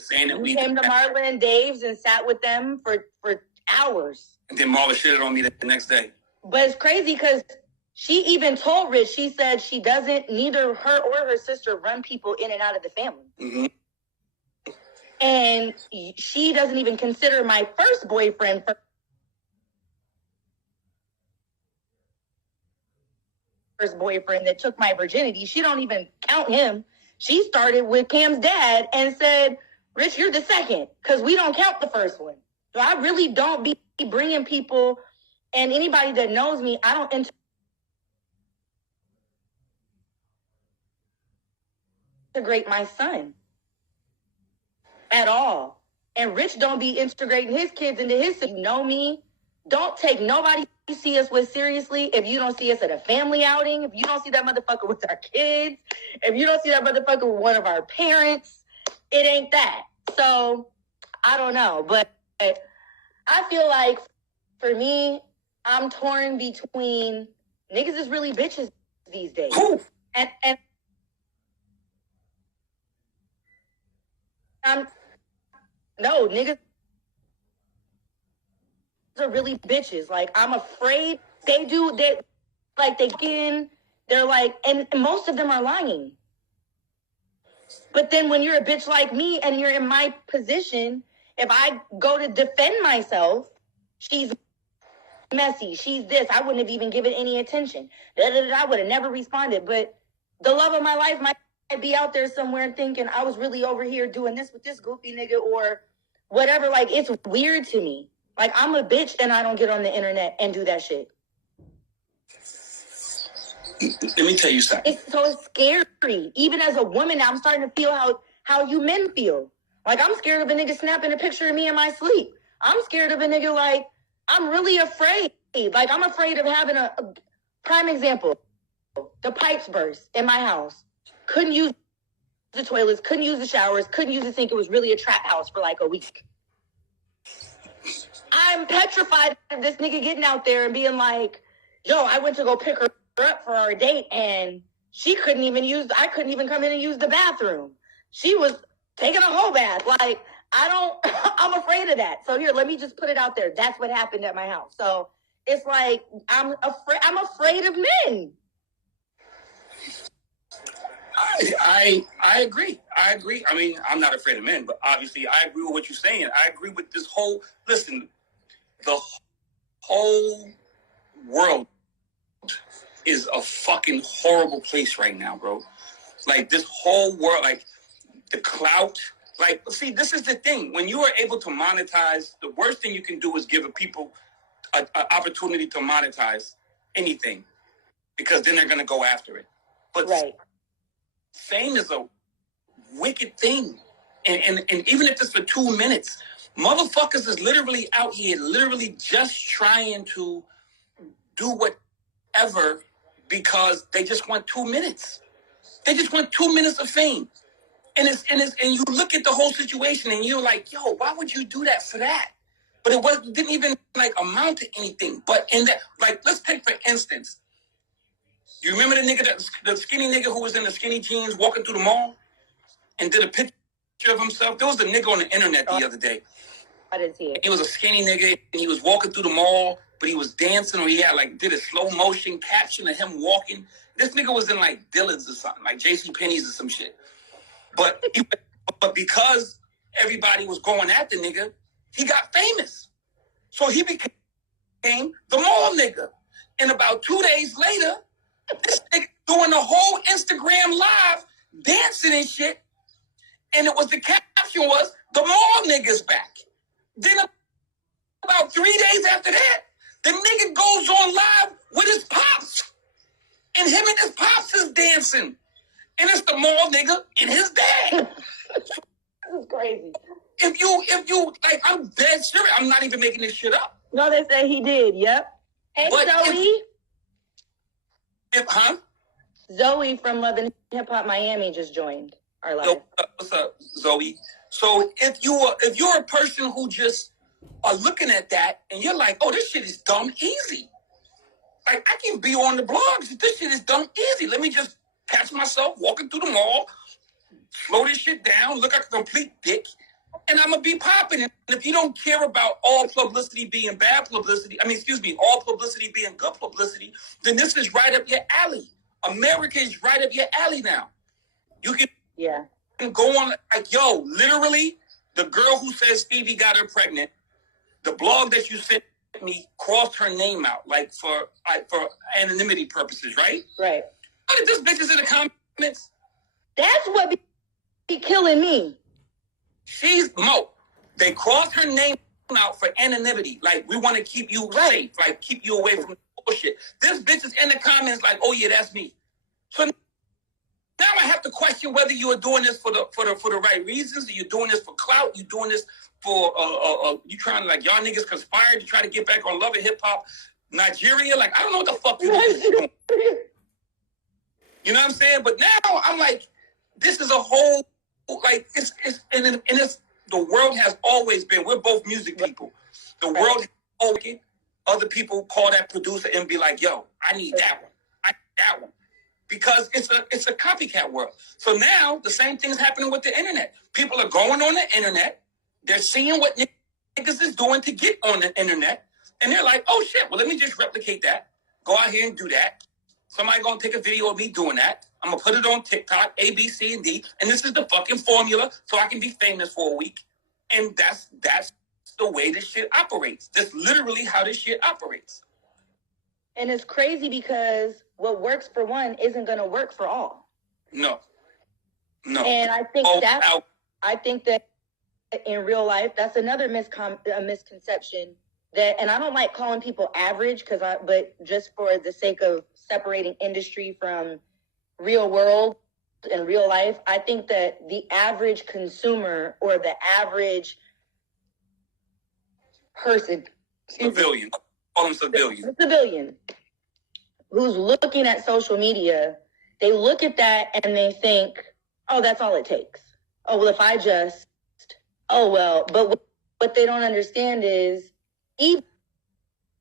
saying that we came to Marlon and Dave's and sat with them for hours. And then Marla shitted on me the next day. But it's crazy because she even told Rich, she said she doesn't, neither her or her sister run people in and out of the family. Mm-hmm. And she doesn't even consider my first boyfriend that took my virginity. She don't even count him. She started with Cam's dad and said, Rich, you're the second, because we don't count the first one. So I really don't be bringing people, and anybody that knows me, I don't integrate my son at all. And Rich don't be integrating his kids into his. You know me. Don't take nobody you see us with seriously if you don't see us at a family outing, if you don't see that motherfucker with our kids, if you don't see that motherfucker with one of our parents, it ain't that. So, I don't know. But I feel like, for me, I'm torn between niggas is really bitches these days. Who? And no, niggas are really bitches. Like, I'm afraid they're like, and most of them are lying. But then when you're a bitch like me and you're in my position, if I go to defend myself, she's messy, she's this, I wouldn't have even given any attention. I would have never responded. But the love of my life might be out there somewhere thinking I was really over here doing this with this goofy nigga or whatever. Like, it's weird to me. Like, I'm a bitch and I don't get on the internet and do that shit. Let me tell you something. It's scary. Even as a woman, I'm starting to feel how you men feel. Like, I'm scared of a nigga snapping a picture of me in my sleep. I'm scared of a nigga, like, I'm really afraid. Like, I'm afraid of having a prime example. The pipes burst in my house. Couldn't use the toilets, couldn't use the showers, couldn't use the sink. It was really a trap house for like a week. I'm petrified of this nigga getting out there and being like, yo, I went to go pick her up for our date and I couldn't even come in and use the bathroom. She was taking a whole bath. Like, I'm afraid of that. So here, let me just put it out there. That's what happened at my house. So it's like, I'm afraid of men. I agree. I mean, I'm not afraid of men, but obviously I agree with what you're saying. I agree with this whole, listen, the whole world is a fucking horrible place right now, bro. Like, this whole world, like, the clout, like, see, this is the thing. When you are able to monetize, the worst thing you can do is give people an opportunity to monetize anything, because then they're going to go after it. But right. Fame is a wicked thing. And even if it's for 2 minutes, motherfuckers is literally out here literally just trying to do whatever because they just want 2 minutes. They just want 2 minutes of fame. And you look at the whole situation and you're like, yo, why would you do that for that? But it didn't even like amount to anything. But in that, like, let's take for instance, you remember the skinny nigga who was in the skinny jeans walking through the mall and did a picture of himself? There was a nigga on the internet the other day. I didn't see it. He was a skinny nigga and he was walking through the mall, but he was dancing, or he had did a slow motion caption of him walking. This nigga was in like Dillard's or something, like JCPenney's or some shit. But because everybody was going at the nigga, he got famous. So he became the mall nigga. And about 2 days later, this nigga doing the whole Instagram live, dancing and shit. And the caption was, the mall nigga's back. Then about 3 days after that, the nigga goes on live with his pops. And him and his pops is dancing. And it's the mall nigga and his dad. This is crazy. If you, like, I'm dead serious. I'm not even making this shit up. No, they said he did, yep. Hey, but Zoe. Huh? Zoe from Love and Hip Hop Miami just joined our live. What's up, Zoe? So if you're a person who just are looking at that and you're like, oh, this shit is dumb easy. Like, I can be on the blogs. This shit is dumb easy. Let me just catch myself walking through the mall, slow this shit down, look like a complete dick, and I'm going to be popping. And if you don't care about all publicity being bad publicity, all publicity being good publicity, then this is right up your alley. America is right up your alley now. You can go on like, yo, literally, the girl who says Stevie got her pregnant, the blog that you sent me crossed her name out, like for anonymity purposes, right? Right. Look at this bitches in the comments. That's what be killing me. She's Mo. They crossed her name out for anonymity. Like, we want to keep you safe, like keep you away from bullshit. This bitch is in the comments like, oh yeah, that's me. So now I have to question whether you are doing this for the right reasons. Are you doing this for clout? You doing this for you trying to, like, y'all niggas conspired to try to get back on Love and Hip Hop Nigeria? Like, I don't know what the fuck you doing. You know what I'm saying? But now I'm like, this is a whole, like, it's the world has always been. We're both music people. The world has always been. Other people call that producer and be like, yo, I need that one. I need that one. Because it's a copycat world. So now the same thing's happening with the internet. People are going on the internet. They're seeing what niggas is doing to get on the internet. And they're like, oh shit, well, let me just replicate that. Go out here and do that. Somebody gonna take a video of me doing that. I'm gonna put it on TikTok, A, B, C, and D. And this is the fucking formula so I can be famous for a week. And that's the way this shit operates. That's literally how this shit operates. And it's crazy because what works for one isn't going to work for all. No. And I think that in real life, that's another misconception that, and I don't like calling people average but just for the sake of separating industry from real world and real life, I think that the average consumer or the average person, civilian, call them civilian. Civilian who's looking at social media, they look at that and they think, oh, that's all it takes. Oh, well, if I just, but what they don't understand is, even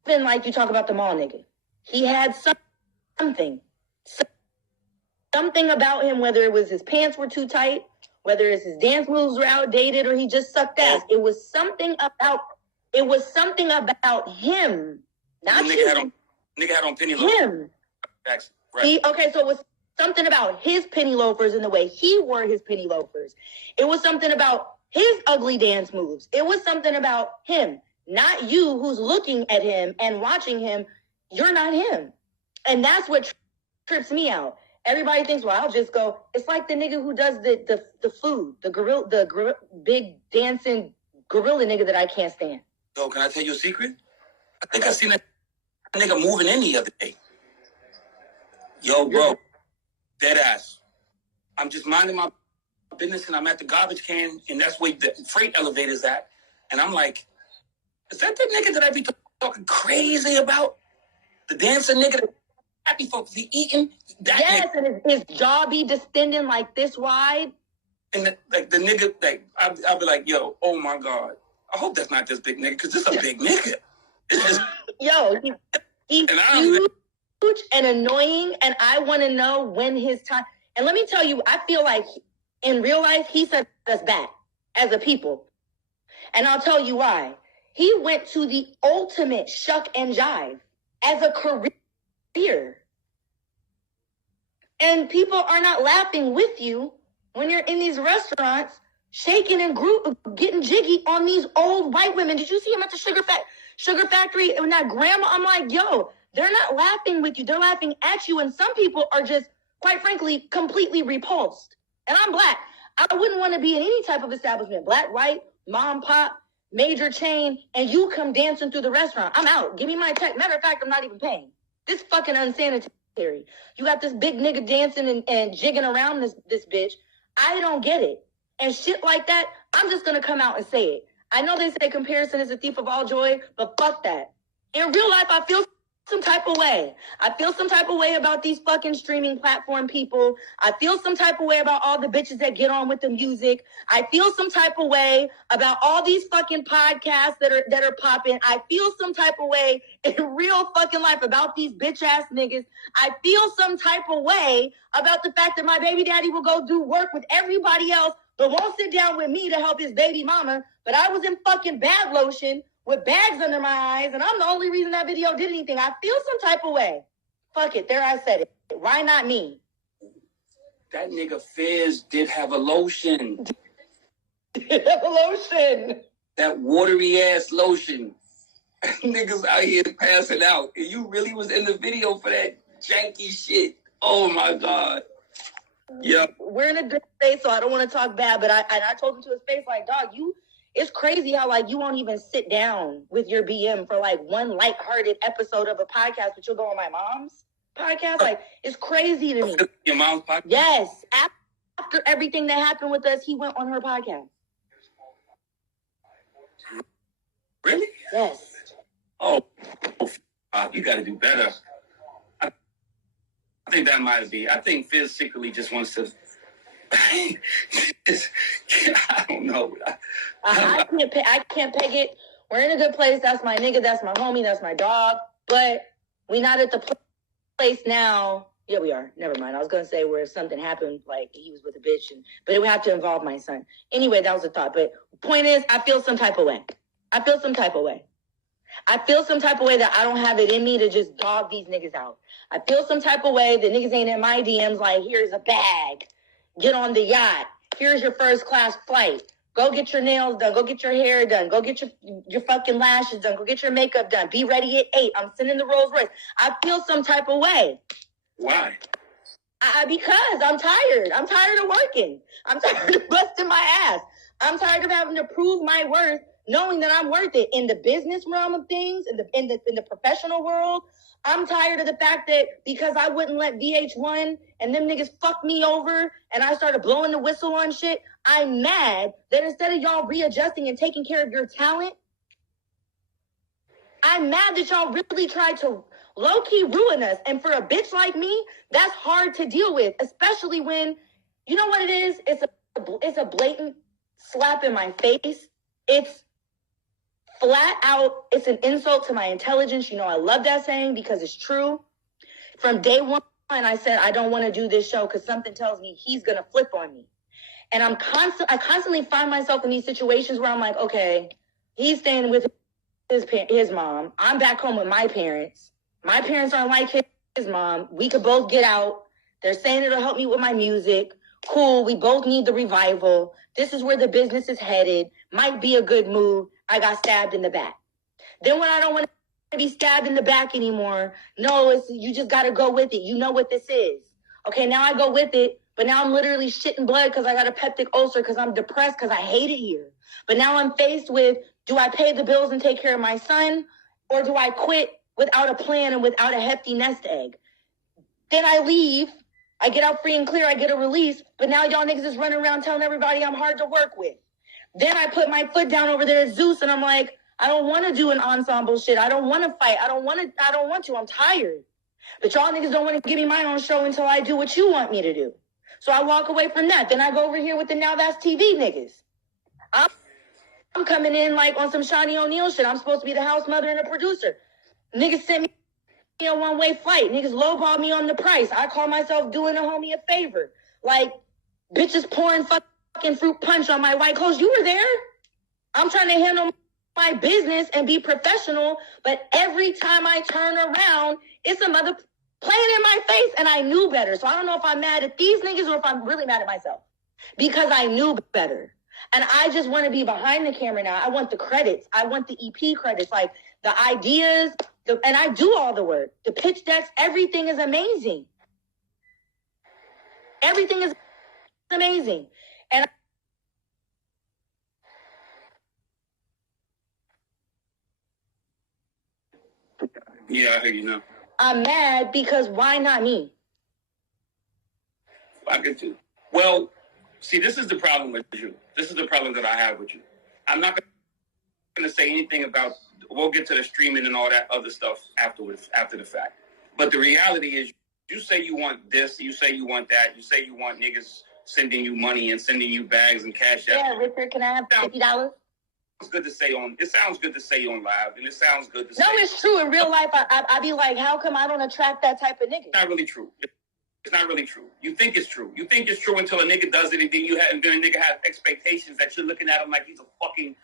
like you talk about the mall nigga, he had something about him, whether it was his pants were too tight, whether it's his dance moves were outdated, or he just sucked ass. It was something about him, not you. Nigga had on penny loafers. Him. Right. So it was something about his penny loafers and the way he wore his penny loafers. It was something about his ugly dance moves. It was something about him, not you who's looking at him and watching him. You're not him. And that's what trips me out. Everybody thinks, well, I'll just go. It's like the nigga who does the food, the big dancing gorilla nigga that I can't stand. Yo, can I tell you a secret? I think I seen that nigga moving in the other day. Yo, bro, dead ass. I'm just minding my business and I'm at the garbage can, and that's where the freight elevator's at. And I'm like, is that the nigga that I be talking crazy about? The dancing nigga that happy folks be eating? That yes, nigga. And his jaw be distending like this wide. And the nigga, like, I'll be like, yo, oh my God. I hope that's not this big nigga, because this is a big nigga. Yo, he's huge and annoying, and I want to know when his time. And let me tell you, I feel like in real life, he set us back as a people. And I'll tell you why. He went to the ultimate shuck and jive as a career. And people are not laughing with you when you're in these restaurants shaking and getting jiggy on these old white women. Did you see him at the Sugar Factory and that grandma? I'm like, yo, they're not laughing with you. They're laughing at you. And some people are just, quite frankly, completely repulsed. And I'm Black. I wouldn't want to be in any type of establishment, Black, white, mom, pop, major chain, and you come dancing through the restaurant. I'm out. Give me my check. Matter of fact, I'm not even paying. This fucking unsanitary. You got this big nigga dancing and jigging around this bitch. I don't get it. And shit like that, I'm just going to come out and say it. I know they say comparison is a thief of all joy, but fuck that. In real life, I feel some type of way. I feel some type of way about these fucking streaming platform people. I feel some type of way about all the bitches that get on with the music. I feel some type of way about all these fucking podcasts that are popping. I feel some type of way in real fucking life about these bitch ass niggas. I feel some type of way about the fact that my baby daddy will go do work with everybody else but won't sit down with me to help his baby mama. But I was in fucking bad lotion with bags under my eyes, and I'm the only reason that video did anything. I feel some type of way. Fuck it. There I said it. Why not me? That nigga Fizz did have a lotion. Lotion. That watery ass lotion. Niggas out here passing out. And you really was in the video for that janky shit. Oh my God. Yeah. We're in a good space, so I don't want to talk bad, but I told him to his face, like, dog, it's crazy how, like, you won't even sit down with your BM for, like, one lighthearted episode of a podcast, but you'll go on my mom's podcast. Like, it's crazy to me. Your mom's podcast? Yes. After everything that happened with us, he went on her podcast. Really? Yes. Oh, you got to do better. I think that might be. I think Fizz secretly just wants to. I don't know. I can't peg it. We're in a good place. That's my nigga. That's my homie. That's my dog. But we not at the place now. Yeah, we are. Never mind. I was gonna say where something happened, like he was with a bitch, but it would have to involve my son. Anyway, that was a thought. But point is, I feel some type of way. I feel some type of way that I don't have it in me to just dog these niggas out. I feel some type of way that niggas ain't in my DMs like, here's a bag. Get on the yacht. Here's your first class flight. Go get your nails done. Go get your hair done. Go get your fucking lashes done. Go get your makeup done. Be ready at 8. I'm sending the Rolls Royce. I feel some type of way. Why? Because I'm tired. I'm tired of working. I'm tired of busting my ass. I'm tired of having to prove my worth, knowing that I'm worth it in the business realm of things, in the professional world. I'm tired of the fact that because I wouldn't let VH1 and them niggas fuck me over and I started blowing the whistle on shit, I'm mad that instead of y'all readjusting and taking care of your talent, I'm mad that y'all really tried to low-key ruin us. And for a bitch like me, that's hard to deal with, especially when, you know what it is? It's a blatant slap in my face. It's flat out, it's an insult to my intelligence. You know, I love that saying because it's true. From day one, I said, I don't want to do this show because something tells me he's going to flip on me. And I constantly find myself in these situations where I'm like, okay, he's staying with his mom. I'm back home with my parents. My parents aren't like his mom. We could both get out. They're saying it'll help me with my music. Cool, we both need the revival. This is where the business is headed. Might be a good move. I got stabbed in the back. Then when I don't want to be stabbed in the back anymore, no, you just got to go with it. You know what this is. Okay, now I go with it, but now I'm literally shitting blood because I got a peptic ulcer because I'm depressed because I hate it here. But now I'm faced with, do I pay the bills and take care of my son, or do I quit without a plan and without a hefty nest egg? Then I leave. I get out free and clear. I get a release. But now y'all niggas is running around telling everybody I'm hard to work with. Then I put my foot down over there at Zeus, and I'm like, I don't want to do an ensemble shit. I don't want to fight. I don't want to. I'm tired. But y'all niggas don't want to give me my own show until I do what you want me to do. So I walk away from that. Then I go over here with the Now That's TV niggas. I'm coming in like on some Shawnee O'Neal shit. I'm supposed to be the house mother and a producer. Niggas sent me a one-way flight. Niggas lowball me on the price. I call myself doing a homie a favor. Like, bitches pouring fucking fruit punch on my white clothes. You were there. I'm trying to handle my business and be professional, but every time I turn around, it's a mother playing in my face, and I knew better. So I don't know if I'm mad at these niggas or if I'm really mad at myself because I knew better. And I just want to be behind the camera now. I want the credits. I want the EP credits, like the ideas, and I do all the work. The pitch decks, everything is amazing. Everything is amazing. And yeah, I hear you now. I'm mad because why not me? I get you. Well, see, this is the problem with you. This is the problem that I have with you. I'm not going to say anything about, we'll get to the streaming and all that other stuff afterwards, after the fact. But the reality is, you say you want this, you say you want that, you say you want niggas sending you money and sending you bags and cash. Yeah, Richard, can I have $50? It sounds good to say on live, and it sounds good to say. No, it's true. In real life, I be like, how come I don't attract that type of nigga? It's not really true. it's not really true. You think it's true. You think it's true until a nigga does it, and then a nigga has expectations that you're looking at him like he's a fucking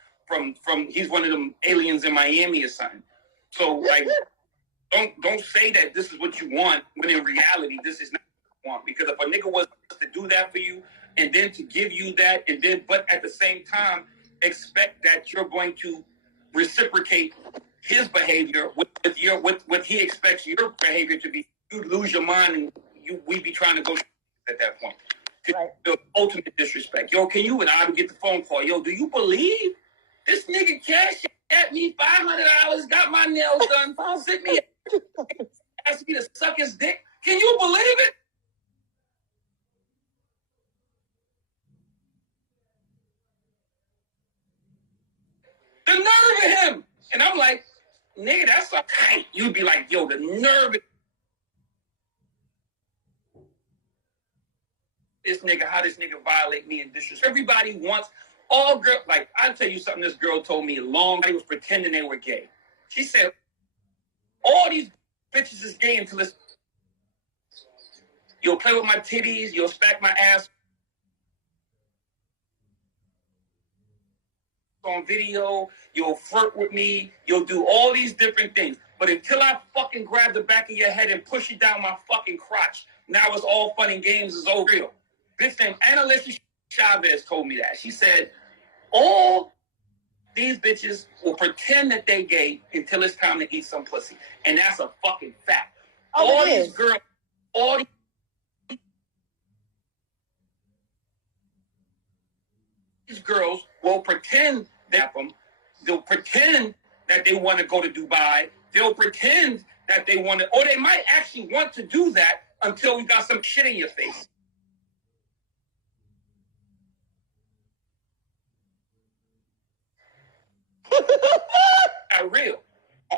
he's one of them aliens in Miami or something. So like, don't say that this is what you want when in reality this is not what you want. Because if a nigga was to do that for you and then to give you that, and then but at the same time expect that you're going to reciprocate his behavior with what he expects your behavior to be, you lose your mind and we'd be trying to go at that point. Right. The ultimate disrespect. Yo, can you and I would get the phone call? Yo, do you believe this nigga cashed at me $500, got my nails done, sent me, asked me to suck his dick? Can you believe it? The nerve of him. And I'm like, nigga, that's so tight. You'd be like, yo, the nerve of this nigga, how this nigga violate me and disrespect. Everybody wants all girls. Like, I'll tell you something this girl told me they was pretending they were gay. She said, all these bitches is gay until it's, you'll play with my titties, you'll smack my ass on video, you'll flirt with me, you'll do all these different things. But until I fucking grab the back of your head and push you down my fucking crotch, now it's all fun and games, it's all real. Bitch named Annalisa Chavez told me that. She said, all these bitches will pretend that they gay until it's time to eat some pussy. And that's a fucking fact. Oh, all these girls, all these girls will pretend that they'll pretend that they want to go to Dubai. They'll pretend that they want to, or they might actually want to do that until you got some shit in your face. Not real.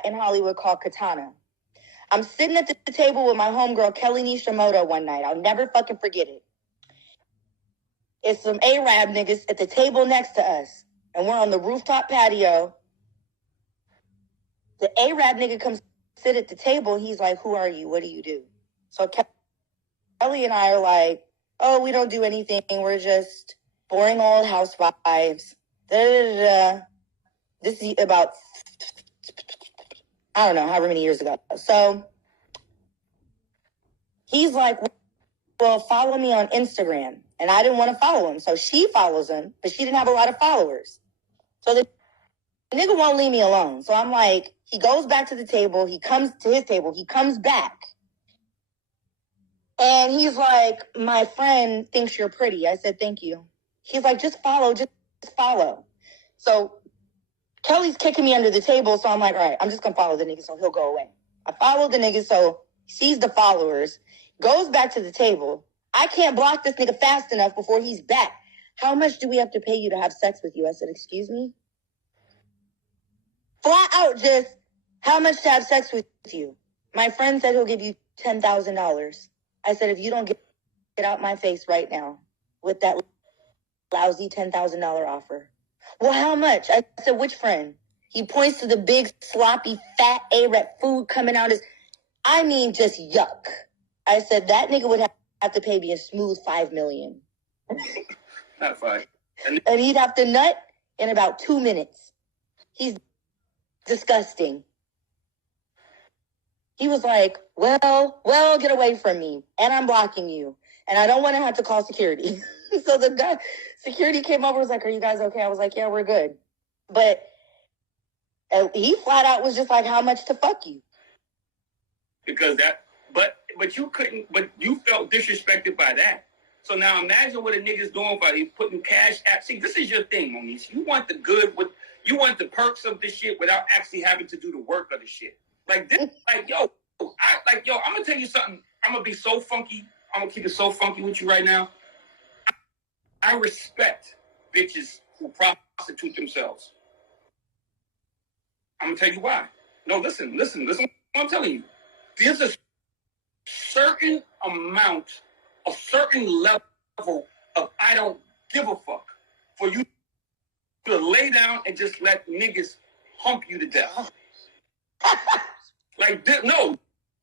In Hollywood called Katana. I'm sitting at the table with my homegirl, Kelly Nishimoto, one night. I'll never fucking forget it. It's some Arab niggas at the table next to us. And we're on the rooftop patio. The Arab nigga comes sit at the table. He's like, who are you? What do you do? So Kelly and I are like, oh, we don't do anything. We're just boring old housewives. Da-da-da-da. This is about, I don't know, however many years ago. So he's like, well, follow me on Instagram. And I didn't want to follow him. So she follows him, but she didn't have a lot of followers. So the nigga won't leave me alone. So I'm like, he goes back to the table. He comes to his table. He comes back. And he's like, my friend thinks you're pretty. I said, thank you. He's like, just follow. So Kelly's kicking me under the table. So I'm like, all right, I'm just going to follow the nigga so he'll go away. I follow the nigga so he sees the followers, goes back to the table. I can't block this nigga fast enough before he's back. How much do we have to pay you to have sex with you? I said, excuse me? Flat out just, how much to have sex with you? My friend said he'll give you $10,000. I said, if you don't get out my face right now with that lousy $10,000 offer. Well, how much? I said, which friend? He points to the big, sloppy, fat Arab food coming out. I mean, just yuck. I said, that nigga would have to pay me a smooth $5 million. Not $5. And he'd have to nut in about 2 minutes. He's disgusting. He was like, well, get away from me. And I'm blocking you. And I don't want to have to call security. So the guy, security came over and was like, are you guys okay? I was like, yeah, we're good. But he flat out was just like, how much to fuck you? Because but you couldn't, but you felt disrespected by that. So now imagine what a nigga's doing for you, putting cash at. See, this is your thing, Monice. You want the good you want the perks of the shit without actually having to do the work of the shit. Like this, I'm gonna tell you something. I'm gonna be so funky. I'm gonna keep it so funky with you right now. I respect bitches who prostitute themselves. I'm gonna tell you why. No, listen what I'm telling you. There's a certain amount, a certain level of I don't give a fuck for you to lay down and just let niggas hump you to death. No,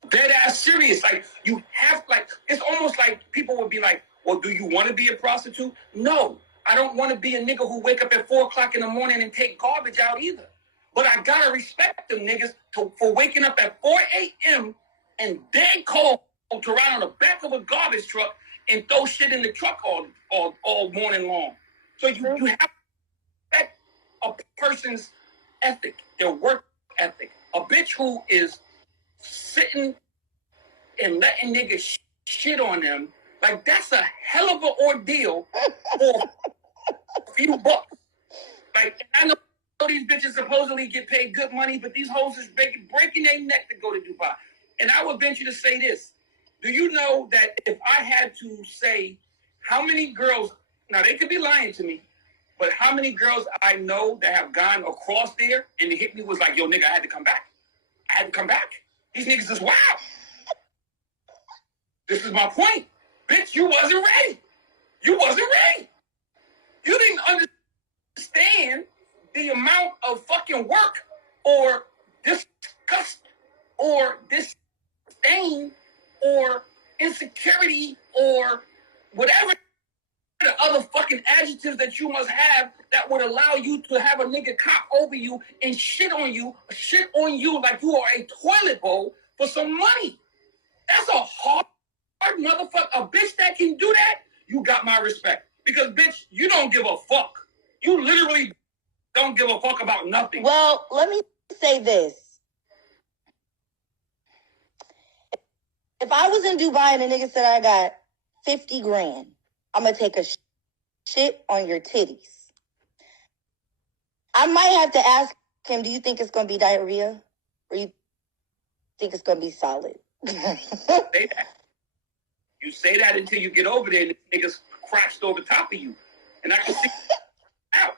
dead ass serious. Like, you have, like, it's almost like people would be like, well, do you want to be a prostitute? No, I don't want to be a nigga who wake up at 4 o'clock in the morning and take garbage out either. But I gotta respect them niggas for waking up at 4 a.m. and dead cold to ride on the back of a garbage truck and throw shit in the truck all morning long. So you have to respect a person's ethic, their work ethic. A bitch who is sitting and letting niggas shit on them, like, that's a hell of an ordeal for a few bucks. Like, I know these bitches supposedly get paid good money, but these hoes is breaking their neck to go to Dubai. And I would venture to say this. Do you know that if I had to say how many girls, now they could be lying to me, but how many girls I know that have gone across there and they hit me was like, yo, nigga, I had to come back. I had to come back. These niggas is wild. This is my point. Bitch, you wasn't ready. You wasn't ready. You didn't understand the amount of fucking work or disgust or disdain or insecurity or whatever the other fucking adjectives that you must have that would allow you to have a nigga cock over you and shit on you like you are a toilet bowl for some money. That's a hard motherfucker. A bitch that can do that, you got my respect. Because, bitch, you don't give a fuck. You literally don't give a fuck about nothing. Well, let me say this. If I was in Dubai and a nigga said I got 50 grand, I'm going to take a shit on your titties. I might have to ask him, do you think it's going to be diarrhea? Or you think it's going to be solid? Say that. You say that until you get over there and the niggas crashed over top of you. And I can see out.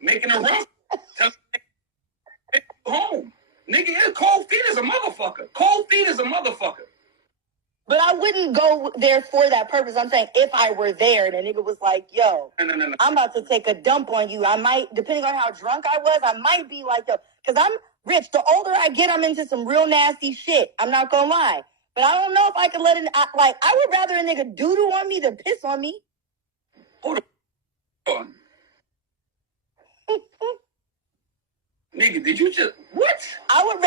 Making a run. Tell me home. Nigga, cold feet is a motherfucker. Cold feet is a motherfucker. But I wouldn't go there for that purpose. I'm saying if I were there and a nigga was like, yo, no. I'm about to take a dump on you. I might, depending on how drunk I was, I might be like, yo, because I'm rich. The older I get, I'm into some real nasty shit. I'm not going to lie. But I don't know if I could let it, I would rather a nigga doodle on me than piss on me. Hold on. Nigga, did you just, what? I would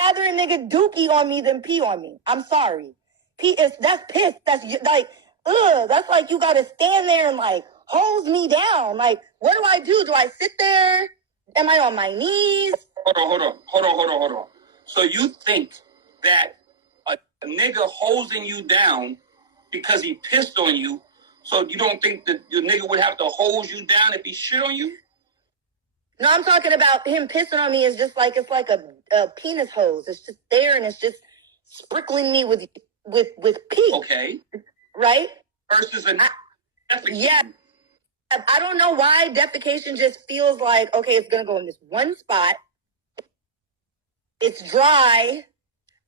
rather a nigga dookie on me than pee on me. I'm sorry. That's piss. That's like, that's like you gotta stand there and like hose me down. Like, what do I do? Do I sit there? Am I on my knees? Hold on. So you think that a nigga hosing you down because he pissed on you, so you don't think that the nigga would have to hose you down if he shit on you? No, I'm talking about him pissing on me is just like, it's like a penis hose. It's just there and it's just sprinkling me with pee. Okay. Right? Versus a yeah. I don't know why defecation just feels like, okay, it's going to go in this one spot. It's dry.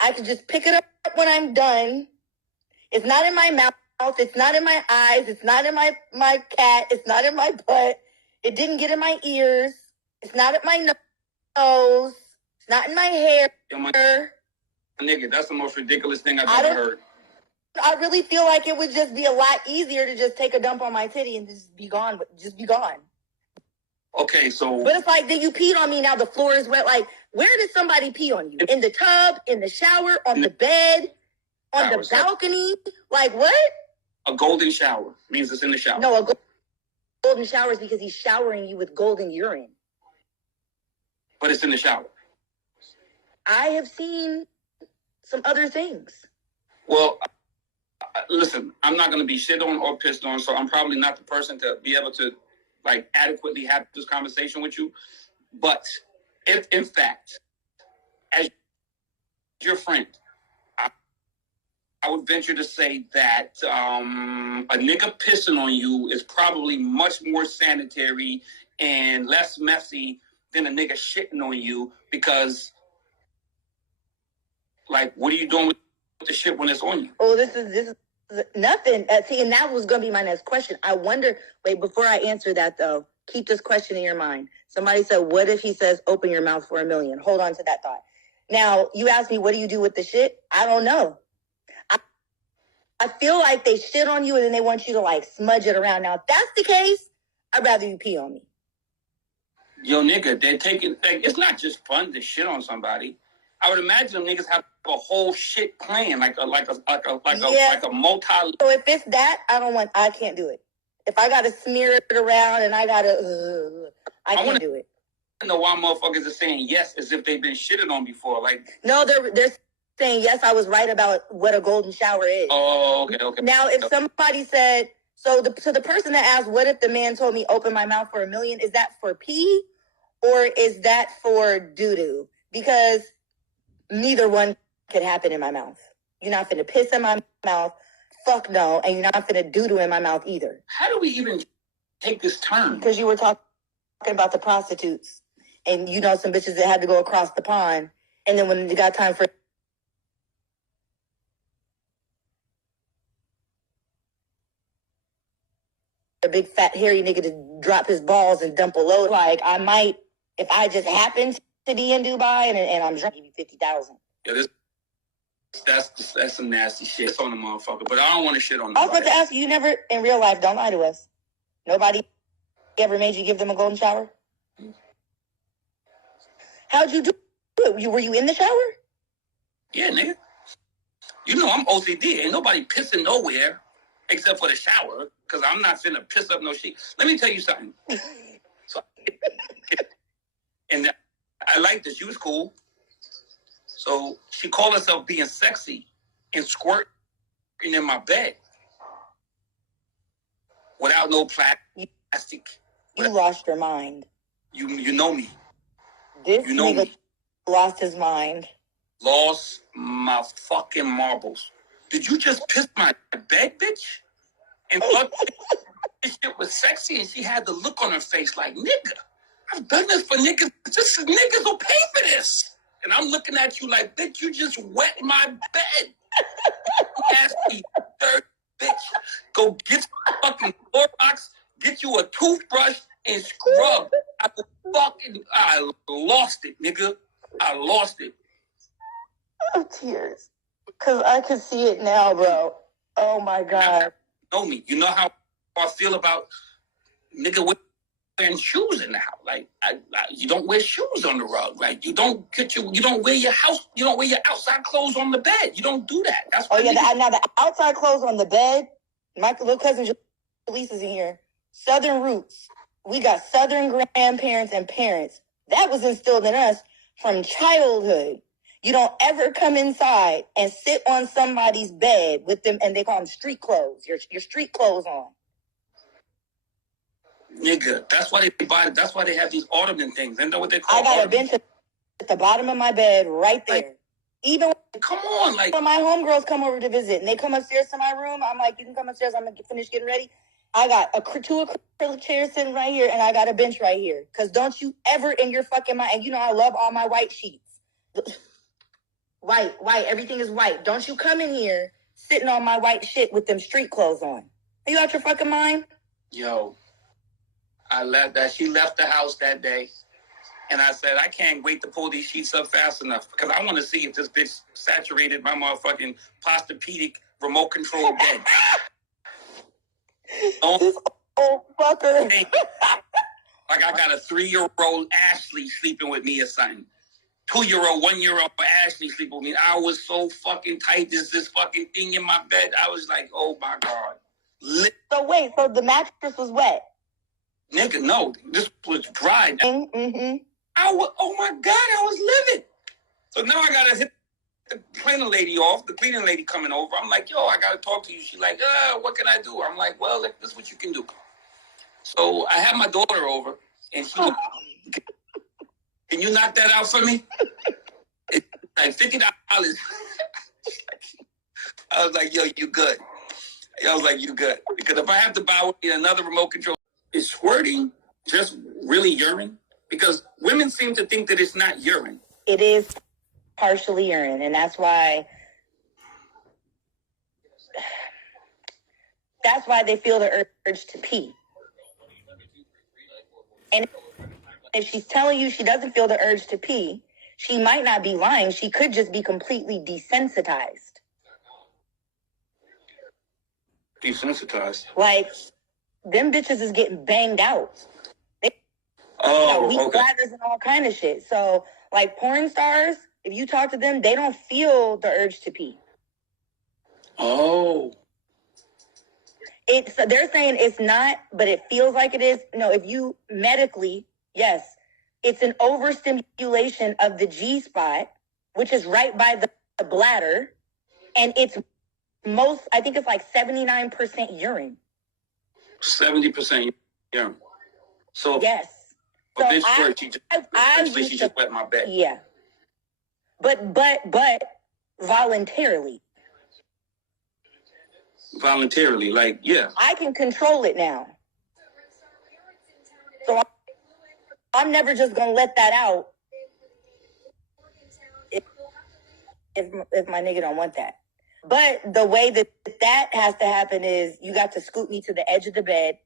I can just pick it up when I'm done. It's not in my mouth. It's not in my eyes. It's not in my cat. It's not in my butt. It didn't get in my ears. It's not at my nose. It's not in my hair. Yo, nigga, that's the most ridiculous thing I've ever heard. I really feel like it would just be a lot easier to just take a dump on my titty and just be gone. Okay, so... But it's like, then you peed on me, now the floor is wet. Like, where did somebody pee on you? In the tub, in the shower, on the bed, on the balcony? Like, what? A golden shower means it's in the shower. No, a golden shower is because he's showering you with golden urine. But it's in the shower. I have seen some other things. Well, listen, I'm not going to be shit on or pissed on, so I'm probably not the person to be able to, like, adequately have this conversation with you. But if, in fact, as your friend, I would venture to say that a nigga pissing on you is probably much more sanitary and less messy than a nigga shitting on you because, like, what are you doing with the shit when it's on you? Oh, this is nothing. See, and that was going to be my next question. I wonder, wait, before I answer that, though, keep this question in your mind. Somebody said, what if he says, open your mouth for $1 million? Hold on to that thought. Now, you ask me, what do you do with the shit? I don't know. I feel like they shit on you and then they want you to like smudge it around. Now, if that's the case, I'd rather you pee on me. Yo, nigga, they're taking. Like, it's not just fun to shit on somebody. I would imagine them niggas have a whole shit plan, like a multi. So if it's that, I can't do it. If I gotta smear it around and I can't do it. I know why motherfuckers are saying yes as if they've been shitted on before. Like, no, they're saying yes. I was right about what a golden shower is. Oh, okay. Now, if somebody said, so the person that asked, what if the man told me open my mouth for $1 million? Is that for pee or is that for doo doo? Because neither one could happen in my mouth. You're not finna piss in my mouth. Fuck no. And you're not finna doo doo in my mouth either. How do we even take this turn? Because you were talking about the prostitutes. And you know some bitches that had to go across the pond. And then when they got time for a big fat hairy nigga to drop his balls and dump a load, like I might, if I just happen to be in Dubai and I'm drinking, give you $50,000. Yeah, that's some nasty shit. It's on the motherfucker, but I don't want to shit on nobody. I was about to ask you, never in real life, don't lie to us. Nobody ever made you give them a golden shower? How'd you do it? Were you in the shower? Yeah, nigga. You know I'm OCD. Ain't nobody pissing nowhere except for the shower, because I'm not finna piss up no shit. Let me tell you something. And I like this. She was cool. So she called herself being sexy and squirting in my bed without no plastic. You lost your mind. You know me. This nigga lost his mind. Lost my fucking marbles. Did you just piss my bed, bitch? And thought this shit was sexy, and she had the look on her face like, nigga, I've done this for niggas. Just niggas will pay for this. And I'm looking at you like, bitch, you just wet my bed. Nasty, dirty bitch. Go get some fucking Clorox, get you a toothbrush, and scrub. I lost it, nigga. I lost it. Oh, tears. Because I can see it now, bro. Oh, my God. You know me. You know how I feel about nigga wearing shoes in the house. Like, you don't wear shoes on the rug. Like, you don't wear your outside clothes on the bed. You don't do that. That's what now the outside clothes on the bed, my little cousin Jaleesa is in here. Southern roots. We got Southern grandparents and parents. That was instilled in us from childhood. You don't ever come inside and sit on somebody's bed with them, and they call them street clothes. Your street clothes on. Nigga, that's why they buy. That's why they have these ottoman things. Isn't that what they call? I got a bench at the bottom of my bed right there. Like, even come on, like when my homegirls come over to visit and they come upstairs to my room, I'm like, you can come upstairs. I'm gonna finish getting ready. I got two acrylic chairs sitting right here, and I got a bench right here. Because don't you ever in your fucking mind, and you know I love all my white sheets. White, everything is white. Don't you come in here sitting on my white shit with them street clothes on. Are you out your fucking mind? Yo, she left the house that day, and I said, I can't wait to pull these sheets up fast enough, because I want to see if this bitch saturated my motherfucking Posturepedic remote control bed. This old fucker. Like I got a 3-year-old Ashley sleeping with me or something. 2-year-old, 1-year-old Ashley sleeping with me. I was so fucking tight. There's this fucking thing in my bed. I was like, oh my God. So wait, so the mattress was wet? Nigga, no. This was dry. Mm-hmm. Oh my God, I was livid. So now I gotta hit the cleaning lady off. The cleaning lady coming over. I'm like, yo, I gotta talk to you. She's like, what can I do? I'm like, well, this is what you can do. So I have my daughter over, and she goes, can you knock that out for me? It's like $50. I was like, yo, you good. I was like, you good. Because if I have to buy another remote control, is squirting just really urine? Because women seem to think that it's not urine. It is partially urine, and that's why they feel the urge to pee. And if she's telling you she doesn't feel the urge to pee, She might not be lying. She could just be completely desensitized. Desensitized? Like, them bitches is getting banged out. They got weak bladders and all kind of shit. So, like, porn stars, if you talk to them, they don't feel the urge to pee. Oh. They're saying it's not, but it feels like it is. No, if you medically, yes, it's an overstimulation of the G-spot, which is right by the bladder, and it's I think it's like 79% urine. 70% urine. So yes. So she just wet my bed. Yeah. But voluntarily. Voluntarily, like, yeah. I can control it now. So I'm never just going to let that out if my nigga don't want that. But the way that has to happen is you got to scoot me to the edge of the bed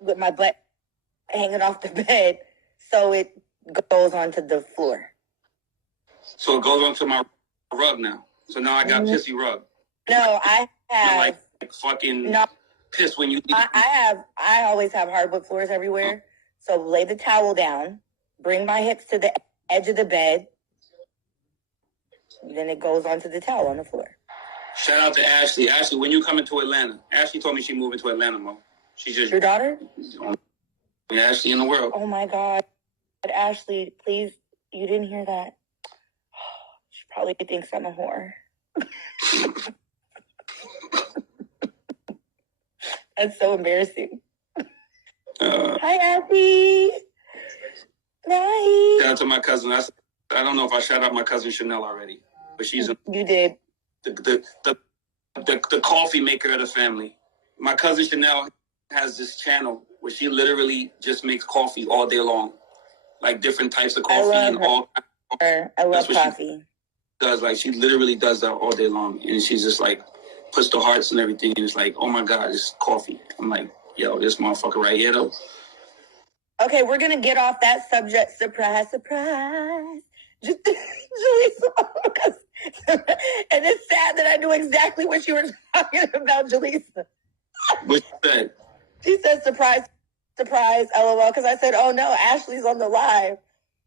with my butt hanging off the bed so it goes onto the floor. So it goes onto my rug now. So now I got pissy rug. No, I have like fucking piss when you leave. I always have hardwood floors everywhere. So lay the towel down, bring my hips to the edge of the bed, then it goes onto the towel on the floor. Shout out to Ashley. Ashley, when you coming to Atlanta? Ashley told me she moving to Atlanta, Mo. She's just your daughter? Ashley in the world. Oh my God. Ashley, please, you didn't hear that. She probably thinks I'm a whore. That's so embarrassing. Hi, Ashley. Nice. Shout out to my cousin. I don't know if I shout out my cousin Chanel already, but she's you did the coffee maker of the family. My cousin Chanel has this channel where she literally just makes coffee all day long, like different types of coffee I love coffee. Does like she literally does that all day long, and she's just like puts the hearts and everything, and it's like, oh my God, it's coffee. I'm like, yo, this motherfucker right here though. Okay, we're gonna get off that subject. Surprise, surprise. Jaleesa. And it's sad that I knew exactly what you were talking about, Jaleesa. What you said? She said surprise, surprise, LOL, because I said, oh no, Ashley's on the live.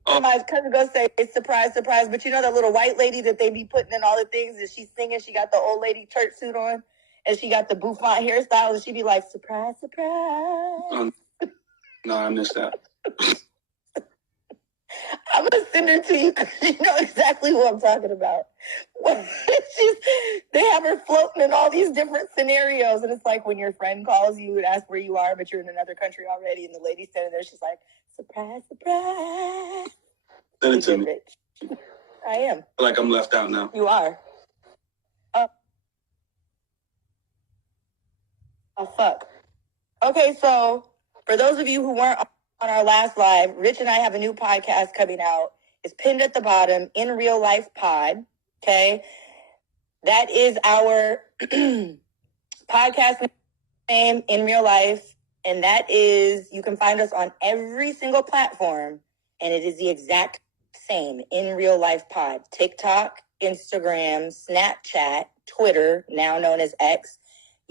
Oh. My cousin goes say surprise, surprise, but you know that little white lady that they be putting in all the things, and she's singing, she got the old lady church suit on, and she got the bouffant hairstyle, and she be like, surprise, surprise. No, I missed that. I'm going to send her to you because you know exactly what I'm talking about. They have her floating in all these different scenarios, and it's like when your friend calls you and asks where you are, but you're in another country already, and the lady's standing there, she's like, surprise, surprise. Send it to me. Bitch. I am. I feel like I'm left out now. You are. Oh, fuck. Okay, so for those of you who weren't on our last live, Rich and I have a new podcast coming out. It's pinned at the bottom, In Real Life Pod. Okay? That is our podcast name, In Real Life. And that is, you can find us on every single platform. And it is the exact same, In Real Life Pod. TikTok, Instagram, Snapchat, Twitter, now known as X,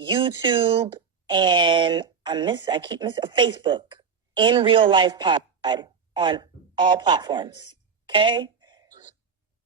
YouTube, and I keep missing Facebook. In Real Life Pod on all platforms. Okay?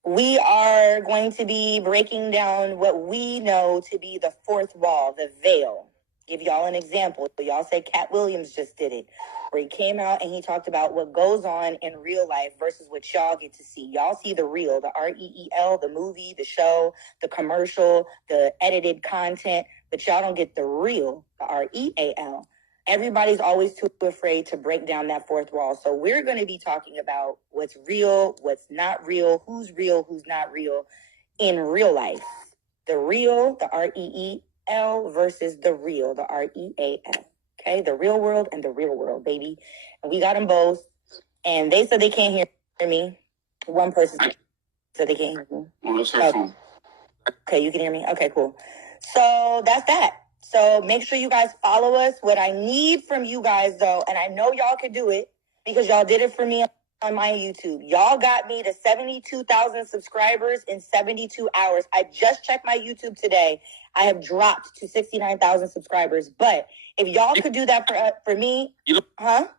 We are going to be breaking down what we know to be the fourth wall, the veil. Give y'all an example. Y'all say Cat Williams just did it, where he came out and he talked about what goes on in real life versus what y'all get to see. Y'all see the real, the REEL, the movie, the show, the commercial, the edited content, but y'all don't get the real, the REAL. Everybody's always too afraid to break down that fourth wall. So we're going to be talking about what's real, what's not real, who's not real in real life. The real, the REEL versus the real, the REAL. Okay, the real world and the real world, baby. And we got them both. And they said they can't hear me. One person said they can't hear me. Oh, that's her phone. Okay, you can hear me? Okay, cool. So that's that. So make sure you guys follow us. What I need from you guys, though, and I know y'all can do it because y'all did it for me on my YouTube. Y'all got me to 72,000 subscribers in 72 hours. I just checked my YouTube today. I have dropped to 69,000 subscribers. But if y'all could do that for me, you don't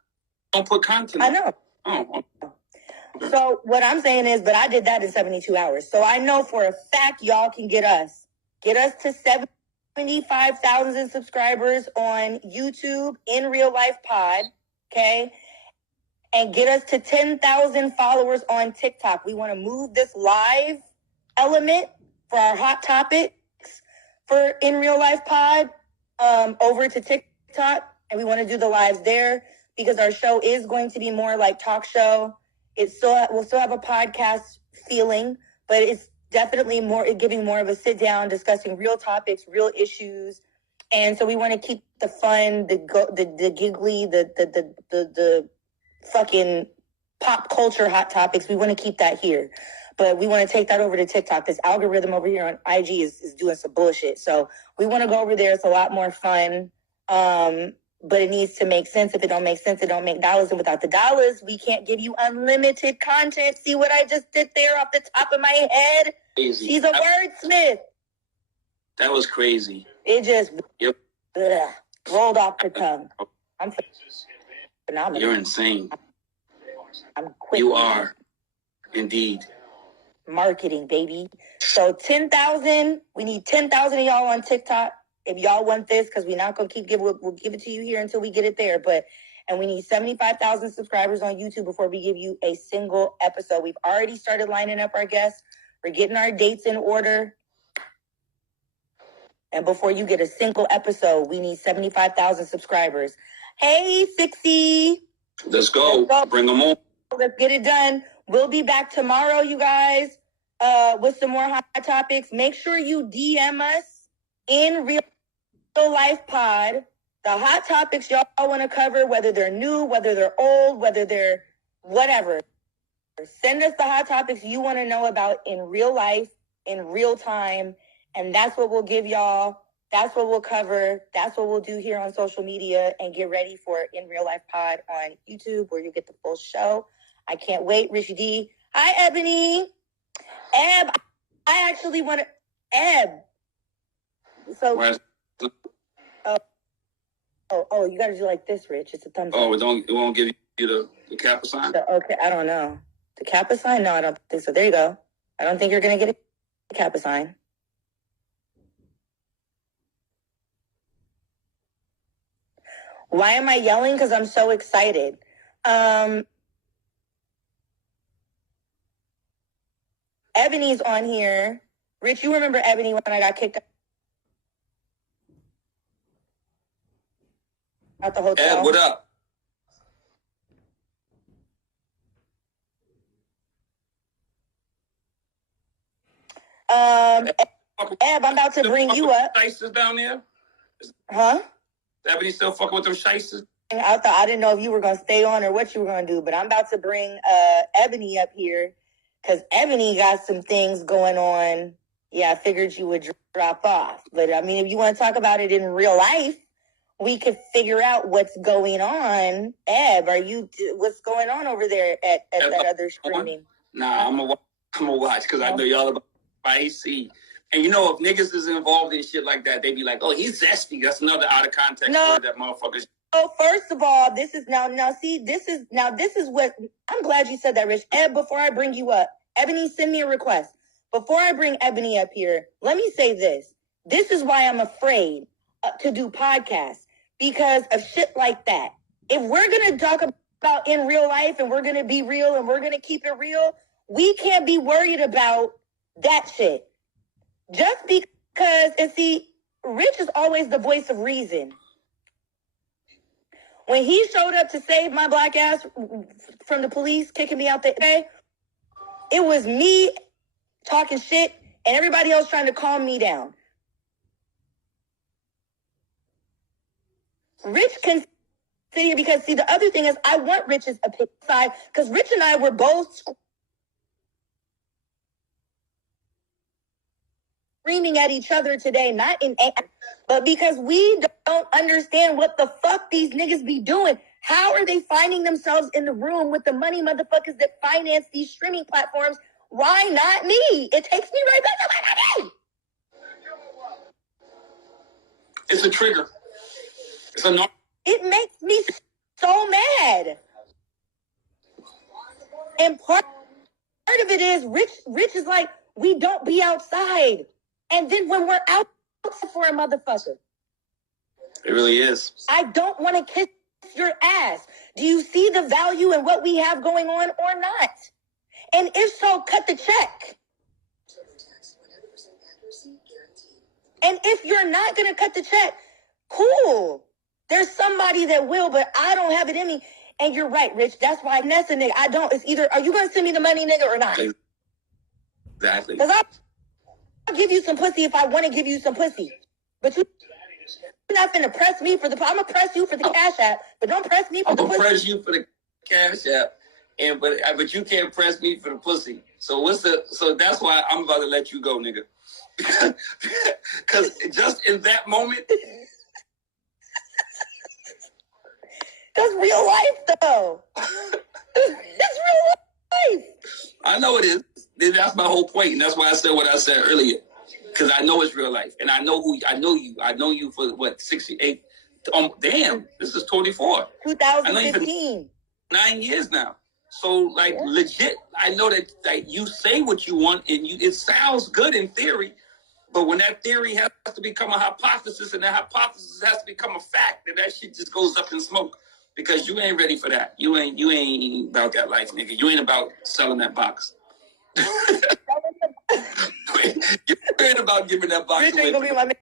put content. I know. Oh. So what I'm saying is, but I did that in 72 hours. So I know for a fact y'all can get us to 75,000 subscribers on YouTube in Real Life Pod, okay? And get us to 10,000 followers on TikTok. We want to move this live element for our hot topics for In Real Life Pod over to TikTok. And we want to do the lives there because our show is going to be more like talk show. We'll still have a podcast feeling, but it's definitely giving more of a sit down, discussing real topics, real issues. And so we want to keep the fun, the giggly, the fucking pop culture hot topics. We want to keep that here, but we want to take that over to TikTok. This algorithm over here on IG is doing some bullshit. So we want to go over there. It's a lot more fun. But it needs to make sense. If it don't make sense, it don't make dollars. And without the dollars, we can't give you unlimited content. See what I just did there off the top of my head? Crazy. She's a wordsmith. That was crazy. It just rolled off the tongue. I'm phenomenal. You're insane. I'm quick. You are. Indeed. Marketing, baby. So 10,000. We need 10,000 of y'all on TikTok. If y'all want this, because we're not going to we'll give it to you here until we get it there. And we need 75,000 subscribers on YouTube before we give you a single episode. We've already started lining up our guests. We're getting our dates in order. And before you get a single episode, we need 75,000 subscribers. Hey, 60. Let's go. Bring them on. Let's get it done. We'll be back tomorrow, you guys, with some more hot topics. Make sure you DM us in Real Life Pod the hot topics y'all want to cover, whether they're new, whether they're old, whether they're whatever. Send us the hot topics you want to know about in real life, in real time, and that's what we'll give y'all. That's what we'll cover. That's what we'll do here on social media, and get ready for In Real Life Pod on YouTube where you get the full show. I can't wait. Richie D. Hi, Ebony. Eb, I actually want to... Eb. So... you got to do like this, Rich. It's a thumbs up. Oh, it won't give you the Kappa sign? Okay, I don't know. The Kappa sign? No, I don't think so. There you go. I don't think you're going to get a Kappa sign. Why am I yelling? Because I'm so excited. Ebony's on here. Rich, you remember Ebony when I got kicked out the hotel? Ed, what up? Eb, I'm about to bring you up. Shysters down there? Huh? Ebony still fucking with them shysters? I didn't know if you were going to stay on or what you were going to do, but I'm about to bring Ebony up here because Ebony got some things going on. Yeah, I figured you would drop off. But, I mean, if you want to talk about it in real life, we could figure out what's going on. Eb, what's going on over there at that other streaming? Nah, I'm going to watch because I know y'all about spicy. And, you know, if niggas is involved in shit like that, they be like, oh, he's zesty. That's another out of context word that motherfuckers. Oh, first of all, this is what, I'm glad you said that, Rich. Eb, before I bring you up, Ebony, send me a request. Before I bring Ebony up here, let me say this. This is why I'm afraid to do podcasts, because of shit like that. If we're going to talk about in real life and we're going to be real and we're going to keep it real, we can't be worried about that shit. Just because, and see, Rich is always the voice of reason. When he showed up to save my black ass from the police kicking me out the day, it was me talking shit and everybody else trying to calm me down. Rich can sit here because, see, the other thing is I want Rich's opinion side because Rich and I were both screaming at each other today, not in anger, but because we don't understand what the fuck these niggas be doing. How are they finding themselves in the room with the money motherfuckers that finance these streaming platforms? Why not me? It takes me right back to my money. It's a trigger. It makes me so mad. And part of it is Rich is like, we don't be outside. And then when we're out for a motherfucker. It really is. I don't want to kiss your ass. Do you see the value in what we have going on or not? And if so, cut the check. And if you're not going to cut the check, cool. There's somebody that will, but I don't have it in me. And you're right, Rich. That's why that's a nigga. I don't. It's either, are you going to send me the money, nigga, or not? Exactly. Because I'll give you some pussy if I want to give you some pussy. But you're not going to press me for the... I'm going to press you for the Cash App, but don't press me for the pussy. I'm going to press you for the Cash App, but you can't press me for the pussy. So that's why I'm about to let you go, nigga. Because just in that moment... That's real life, though. It's real life. I know it is. That's my whole point, and that's why I said what I said earlier. Because I know it's real life, and I know you. I know you for what 68. Damn, this is 24. 2015. 9 years now. So like legit, I know that you say what you want, and it sounds good in theory, but when that theory has to become a hypothesis, and that hypothesis has to become a fact, then that shit just goes up in smoke. Because you ain't ready for that. You ain't about that life, nigga. You ain't about selling that box. You ain't about giving that box away.